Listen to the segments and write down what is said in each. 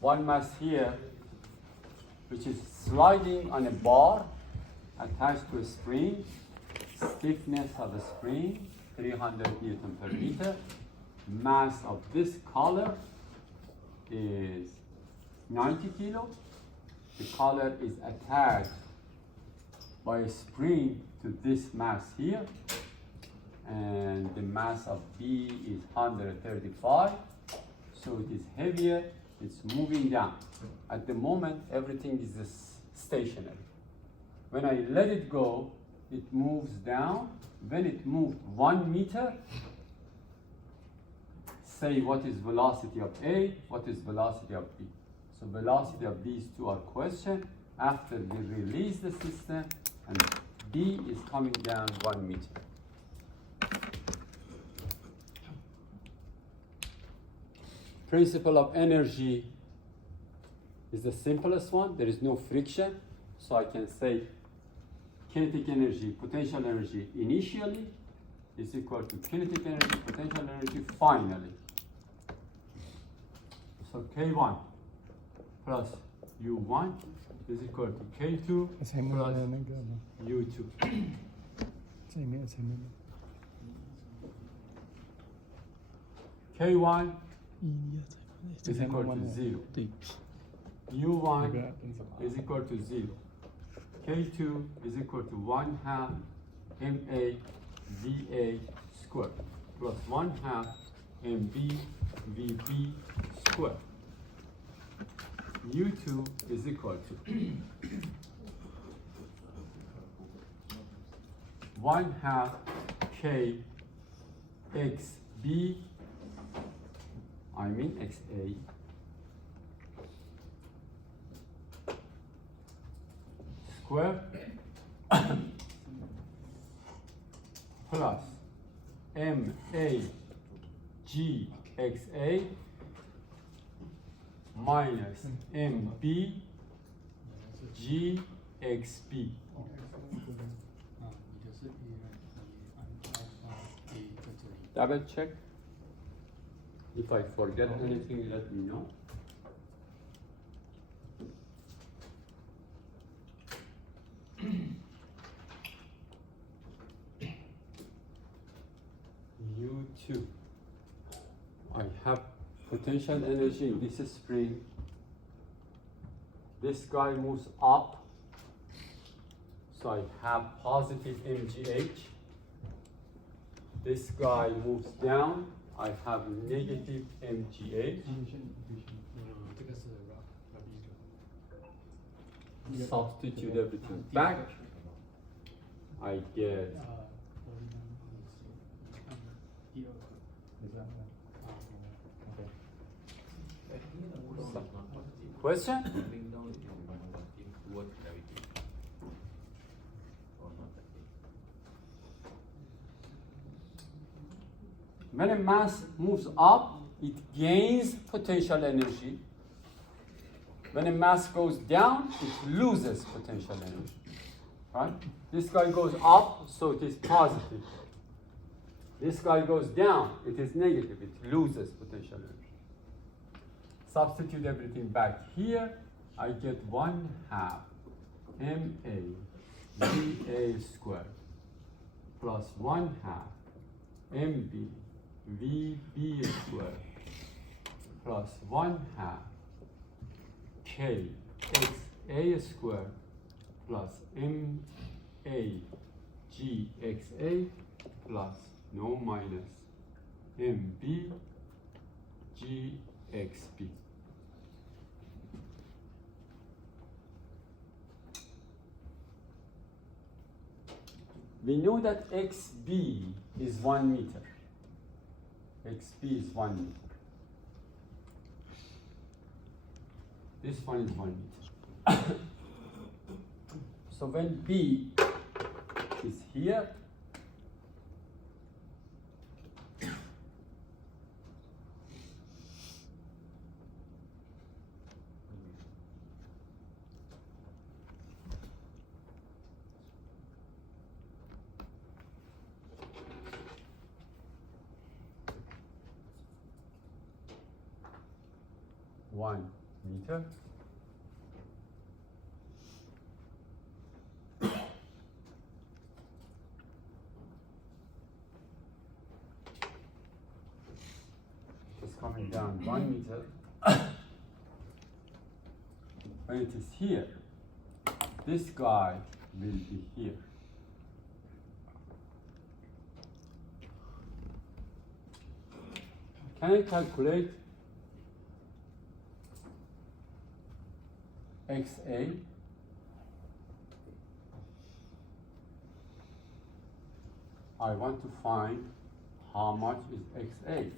one mass here, which is sliding on a bar attached to a spring. Stiffness of the spring, 300 Newton per meter. Mass of this collar is 90 kilo. The collar is attached by a spring to this mass here. And the mass of B is 135. So it is heavier, it's moving down. At the moment, everything is stationary. When I let it go, it moves down. When it moved 1 meter, say what is velocity of A, what is velocity of B. So velocity of these two are questioned after we release the system, and B is coming down 1 meter. Principle of energy is the simplest one. There is no friction, so I can say kinetic energy, potential energy initially is equal to kinetic energy, potential energy finally. So K1 plus U1 is equal to K2 plus U2. K1 is equal to 0. U1 is equal to 0. K2 is equal to 1/2 MA VA squared plus 1/2 MB VB squared. U2 is equal to 1/2 K XB, I mean XA, square plus MAGXA minus MBGXB. Double check. If I forget anything, let me know. U2. I have potential energy in this spring. This guy moves up, so I have positive MGH. This guy moves down, I have negative MGH. Substitute everything back, I get question? When a mass moves up, it gains potential energy. When a mass goes down, it loses potential energy. Right? This guy goes up, so it is positive. This guy goes down, it is negative, it loses potential energy. Substitute everything back here, I get 1/2 MA VA squared plus 1/2 MB VB squared plus 1/2 K XA squared plus MA GXA plus no minus MB GXB. We know that XB is 1 meter. XB is 1 meter. This one is 1 meter. So when B is here, one, meter. It's coming down 1 meter. When it is here, this guy will be here. Can I calculate XA? I want to find how much is XA.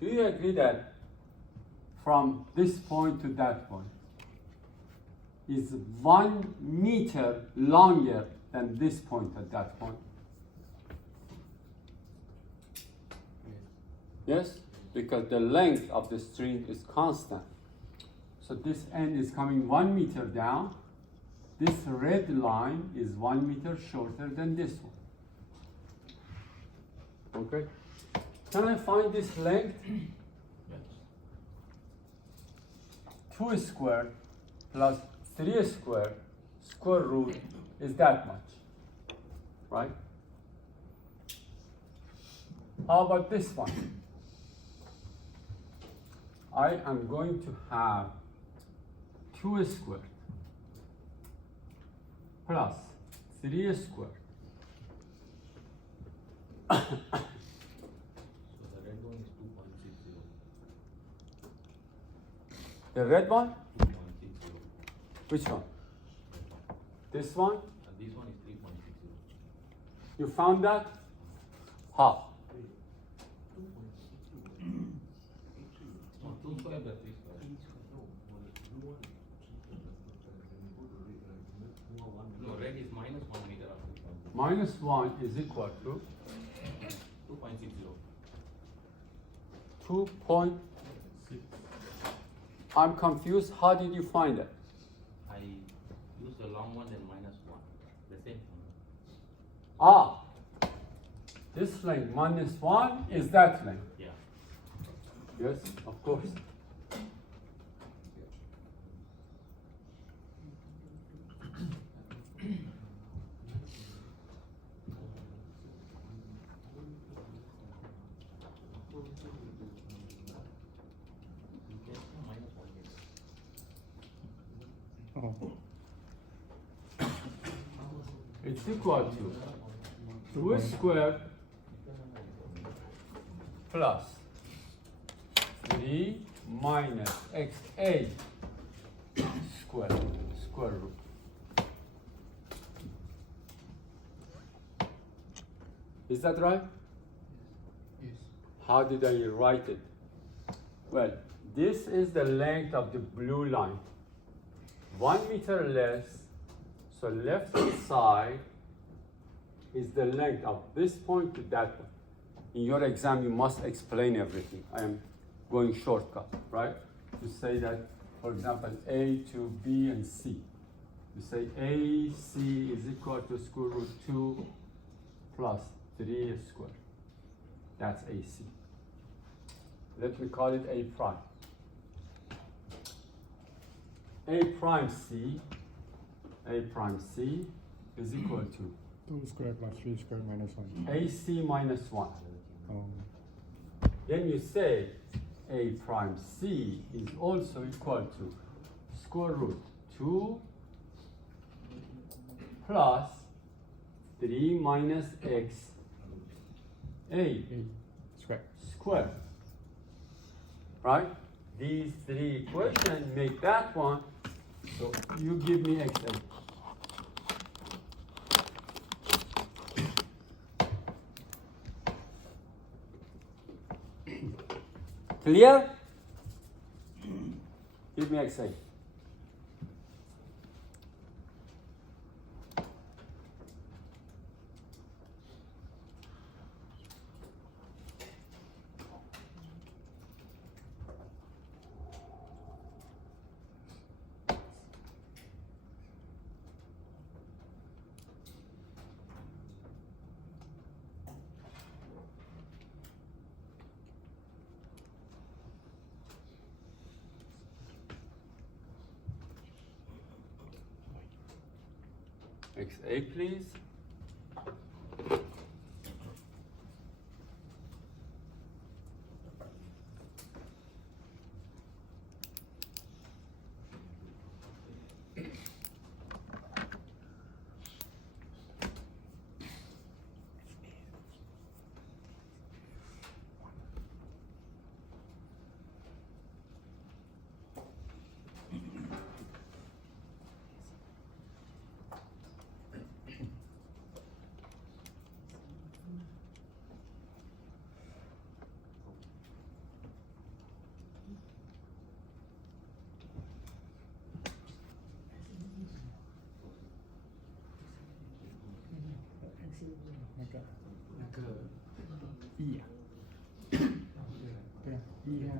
Do you agree that from this point to that point is 1 meter longer than this point at that point? Yes? Because the length of the string is constant. So this end is coming 1 meter down. This red line is 1 meter shorter than this one. Okay? Can I find this length? Yes. 2 squared plus 3 squared square root is that much, right? How about this one? I am going to have 2 squared plus 3 squared. The red one? 2.60. Which one? This one? And this one is 3.60. You found that? How? No, 2 square plus 3 square. No, red is minus 1 meter of 2.60. Minus 1 is equal to 2.60. 2.6. I'm confused. How did you find it? I use the long one and minus 1. The same thing. Ah, this length minus 1 is that length. Yeah. Yes, of course. Minus 1 meter. It's equal to 2 squared plus 3 minus XA square root. Is that right? Yes. How did I write it? Well, this is the length of the blue line. 1 meter less, so left hand side is the length of this point to that point. In your exam, you must explain everything. I am going shortcut, right? You say that, for example, A to B and C. You say AC is equal to square root 2 plus 3 squared. That's AC. Let me call it A prime. A prime C is equal to 2 squared plus 3 squared minus 1. AC minus 1. Then you say A prime C is also equal to square root 2 plus 3 minus X A squared. Right? These 3 equations make that one. So you give me XA. Clear? Give me XA. XA, please. E 啊，对啊，E 啊。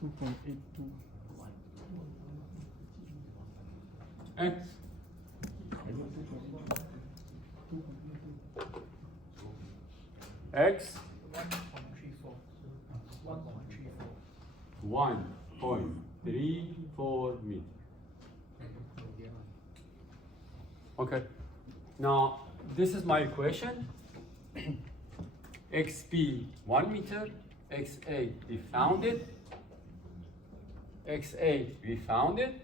2.82. X. X. 1.34 meters. Okay. Now, this is my equation. XB 1 meter, XA we found it. XA we found it.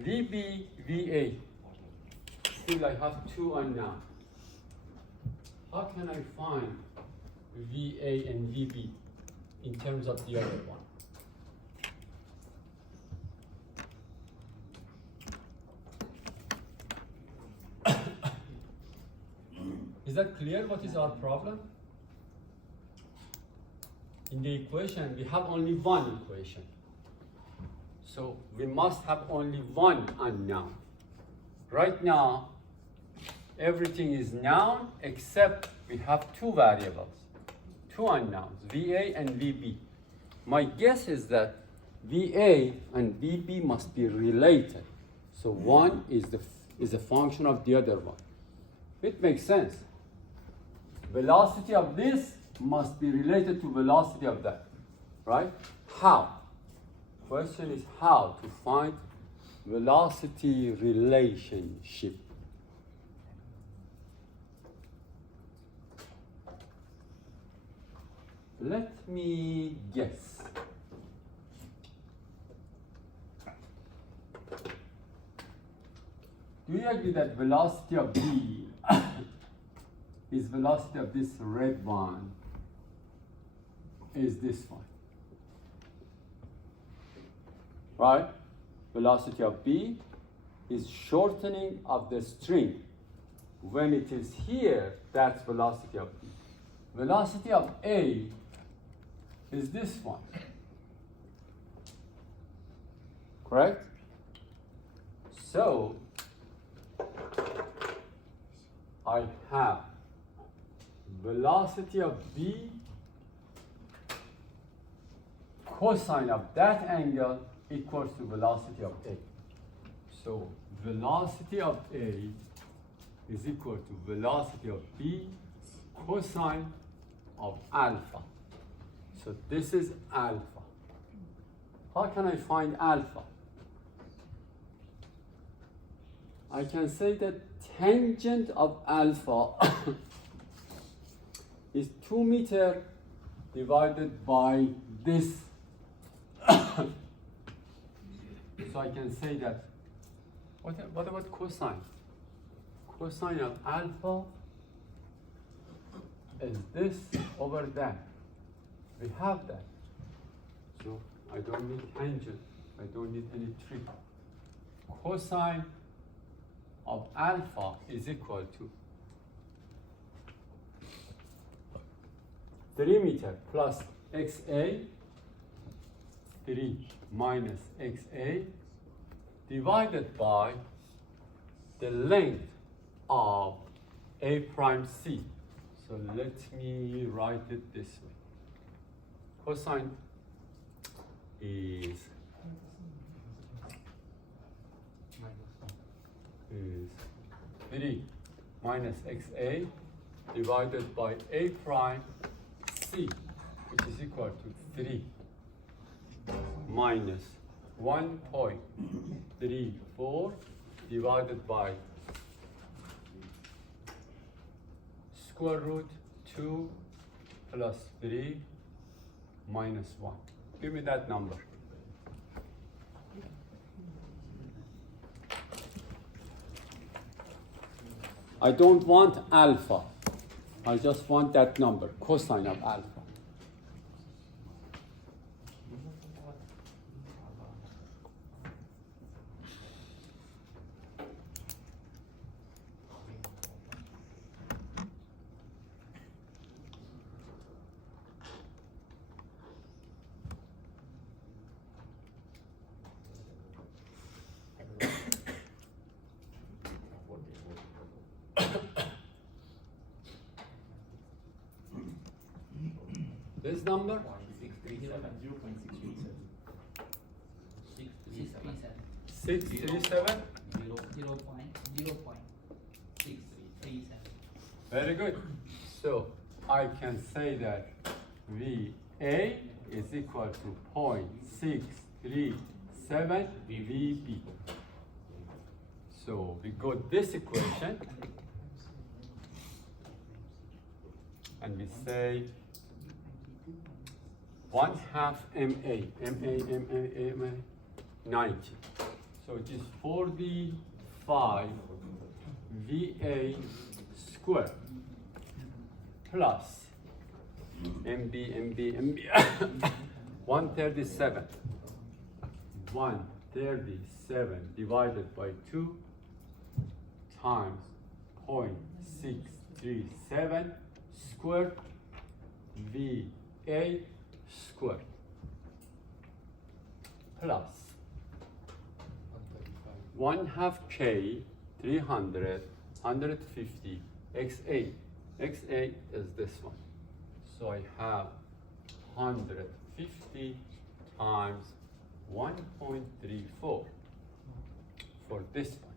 VB, VA. Still I have two unknowns. How can I find VA and VB in terms of the other one? Is that clear what is our problem? In the equation, we have only one equation. So we must have only one unknown. Right now, everything is known except we have two variables, two unknowns, VA and VB. My guess is that VA and VB must be related. So one is a function of the other one. It makes sense. Velocity of this must be related to velocity of that, right? How? Question is how to find velocity relationship. Let me guess. Do you agree that velocity of B is velocity of this red one is this one? Right? Velocity of B is shortening of the string. When it is here, that's velocity of B. Velocity of A is this one. Correct? So, I have velocity of B, cosine of that angle equals to velocity of A. So velocity of A is equal to velocity of B cosine of alpha. So this is alpha. How can I find alpha? I can say that tangent of alpha is 2 meters divided by this. So I can say that, what about cosine? Cosine of alpha is this over that. We have that. So I don't need tangent. I don't need any trick. Cosine of alpha is equal to 3 meters plus XA, 3 minus XA, divided by the length of A prime C. So let me write it this way. Cosine is 3 minus XA divided by A prime C, which is equal to 3 minus 1.34 divided by square root 2 plus 3 minus 1. Give me that number. I don't want alpha. I just want that number, cosine of alpha. This number? 637. 0.637. Very good. So I can say that VA is equal to 0.637 VB. So we got this equation and we say 1/2 MA, 90. So it is 45 VA squared plus MB 137. 137 divided by 2 times 0.637 squared VA squared plus 1/2 K 300 150 XA. XA is this one. So I have 150 times 1.34 for this one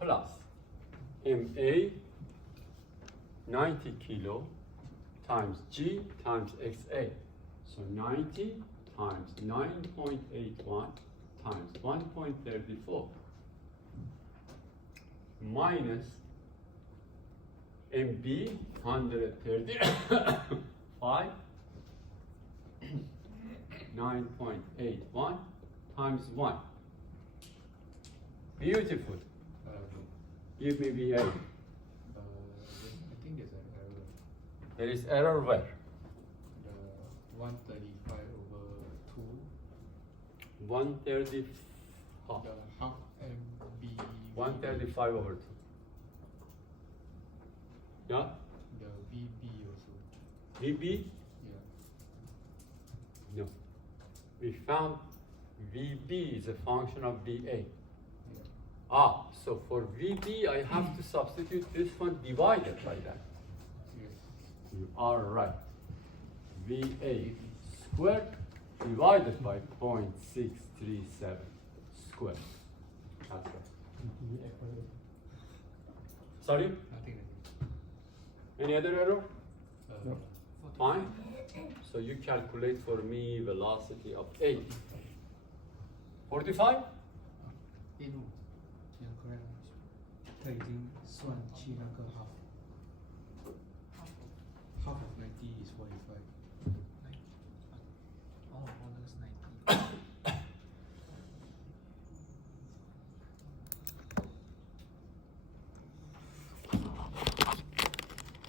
plus MA 90 kilo times G times XA. So 90 times 9.81 times 1.34 minus MB 135 9.81 times 1. Beautiful. Give me VA. I think there's an error. There is error where? The 135 over 2. 130. The half MB. 135 over 2. Yeah? The VB also. VB? Yeah. No. We found VB is a function of VA. Yeah. Ah, so for VB, I have to substitute this one divided by that. Yes. You are right. VA squared divided by 0.637 squared. That's right. Sorry? Nothing. Any other error? No. Fine. So you calculate for me velocity of 8. 45? 1correct. 它已经算去那个 half. Half of 90 is 45. Oh, that's 90.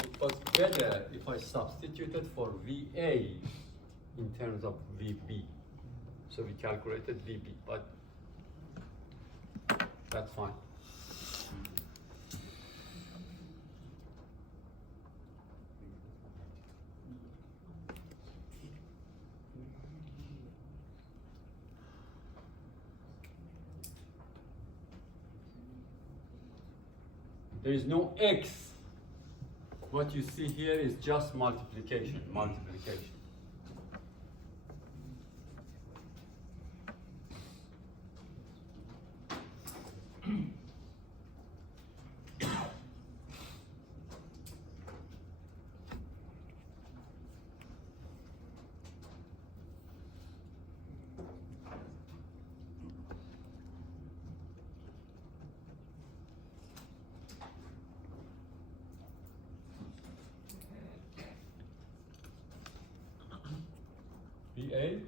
It was better if I substituted for VA in terms of VB. So we calculated VB, but that's fine. There is no X. What you see here is just multiplication. VA.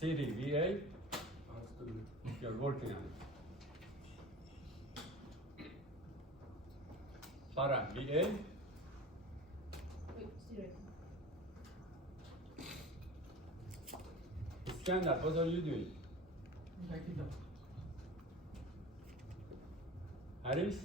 CD VA. You're working on it. Farah VA. Iskandar, what are you doing? Haris?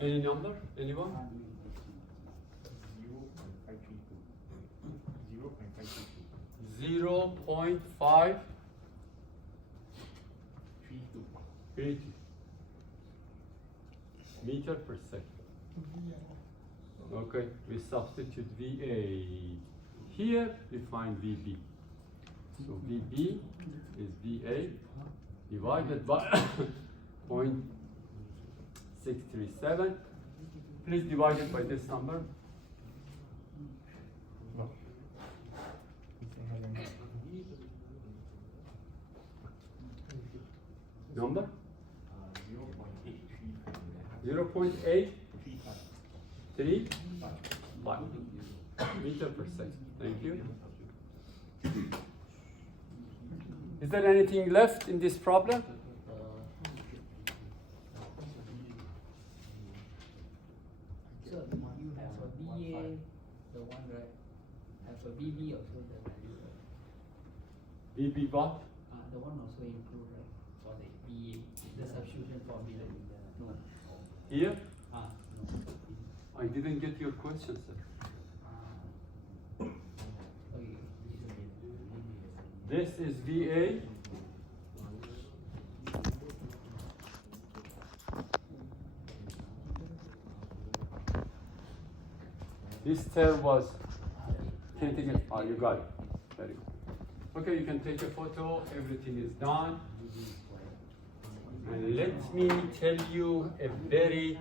Any number? Anyone? 0.532 meter per second. Okay, we substitute VA. Here we find VB. So VB is VA divided by 0.637. Please divide it by this number. Number? 0.835 meter per second. Thank you. Is there anything left in this problem? So you have a BA, the one right? Have a BB also the value. VB what? The one also include right for the BA, the substitution formula. No. Here? No. I didn't get your question, sir. Okay. This is VA. This term was, can you take it? Oh, you got it. Very good. Okay, you can take a photo. Everything is done. And let me tell you a very